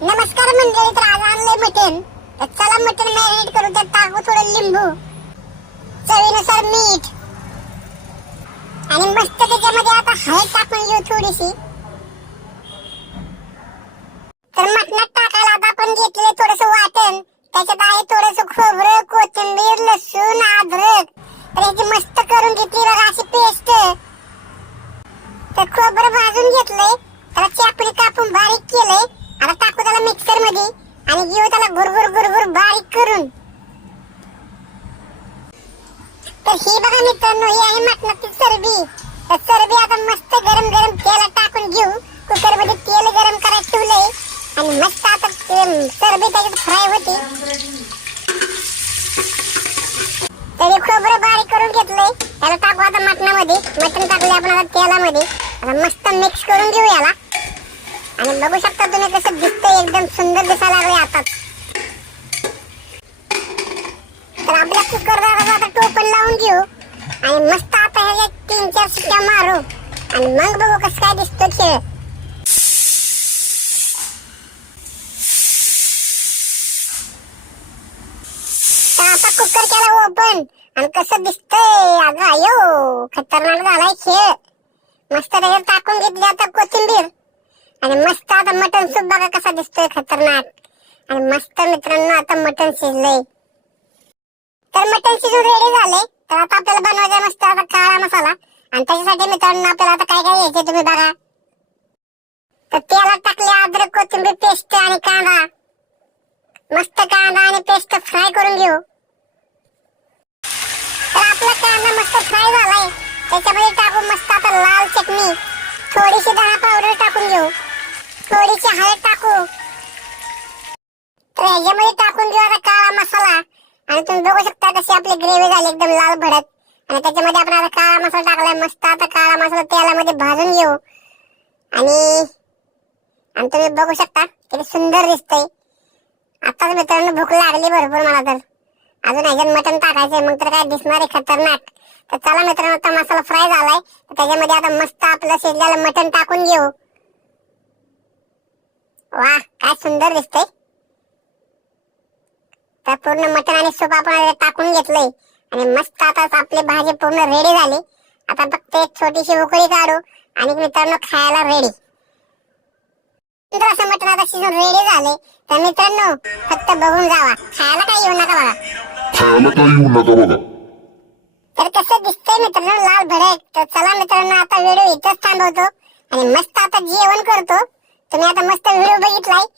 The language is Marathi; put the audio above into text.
नमस्कार मंडळी, तर आज आणलंय मटण. तर चला मटण मॅरिनेट करू. त्यात टाकू थोडं लिंबू, चवीनुसार मीठ आणि मस्त त्याच्यामध्ये आता हळद टाकून घेऊ थोडीशी. तर मटणात टाकायला आता आपण घेतले थोडंसं वाटण. त्याच्यात आहे थोडंसं खोबरं, कोथिंबीर, लसूण, अद्रक. तर याची मस्त करून घेतली बघा अशी पेस्ट. तर खोबरं भाजून घेतलंय, त्याला चाकूने कापून बारीक केलंय. आता टाकू त्याला मिक्सर मध्ये आणि घेऊ त्याला गुरगुर गुरगुर बारीक करून. तर ही बघा मित्रांनो, ही आहे मटणाची चरबी. तर चरबी आता मस्त गरम गरम तेलात टाकून घेऊ. कुकर मध्ये तेल गरम करायला ठेवलंय आणि मस्त आता चरबी त्याच्यात फ्राय होते. तरी खोबरं बारीक करून घेतलंय, त्याला टाकू आता मटणामध्ये. मटण टाकले आपण आता तेलामध्ये. आता मस्त मिक्स करून घेऊ याला. आणि बघू शकता तुम्ही कसं दिसतंय, एकदम सुंदर दिसायला लागले आता. तर आपल्या कुकरला आता टोपण लावून घेऊ आणि मस्त आता ह्याच्या 3-4 शिट्ट्या मारू आणि मग बघू कसं काय दिसतो खेळ. तर आता कुकर केला ओपन आणि कसं दिसतंय. अगं आयो, खतरनाक झालाय खेळ. मस्त त्याच्यात टाकून घेतली आता कोथिंबीर आणि मस्त आता मटन सूप बघा कसा दिसतोय, खतरनाक. आणि मस्त मित्रांनो आता मटन शिजलंय. तर मटन शिजून रेडी झाले. तर आता आपल्याला बनवायचा मस्त आता काळा मसाला. आणि त्याच्यासाठी मित्रांनो आपल्याला आता काय काय घ्यायचे तुम्ही बघा. तर तेलात टाकले अद्रक, कोथिंबीर पेस्ट आणि कांदा. मस्त कांदा आणि पेस्ट फ्राय करून घेऊ. तर आपला कांदा मस्त फ्राय झालाय. त्याच्यामध्ये टाकू मस्त आता लाल चटणी, थोडीशी धना पावडर टाकून घेऊ, थोडीशी हळद टाकू. तर ह्याच्यामध्ये टाकून घेऊ आता काळा मसाला. आणि तुम्ही बघू शकता कशी आपली ग्रेव्ही झाली एकदम लाल भडक. आणि त्याच्यामध्ये आपण आता काळा मसाला टाकलाय. मस्त आता काळा मसाला तेलामध्ये भाजून घेऊ. आणि तुम्ही बघू शकता किती सुंदर दिसतंय. आताच मित्रांनो भूक लागली भरपूर मला. तर अजून ह्याच्यात मटण टाकायचंय, मग तर काय दिसणार आहे खतरनाक. तर चला मित्रांनो, आता मसाला फ्राय झालाय. तर त्याच्यामध्ये आता मस्त आपलं शिजलेलं मटण टाकून घेऊ. वाह, काय सुंदर दिसतंय. तर पूर्ण मटण आणि सूप आपण टाकून घेतलंय आणि मस्त आता आपली भाजी पूर्ण रेडी झाली. आता फक्त एक छोटीशी उकळी काढू आणि मित्रांनो खायला रेडी. असं मटण आता शिजून रेडी झाले. तर मित्रांनो फक्त बघून जावा, खायला काही येऊ नका बघा. खायला काही येऊ नका बघा. तर कसं दिसतंय मित्रांनो लाल भडक. तर चला मित्रांनो आता व्हिडिओ इथंच थांबवतो आणि मस्त आता जेवण करतो. तुम्ही आता मस्त व्हिडिओ बघितलाय.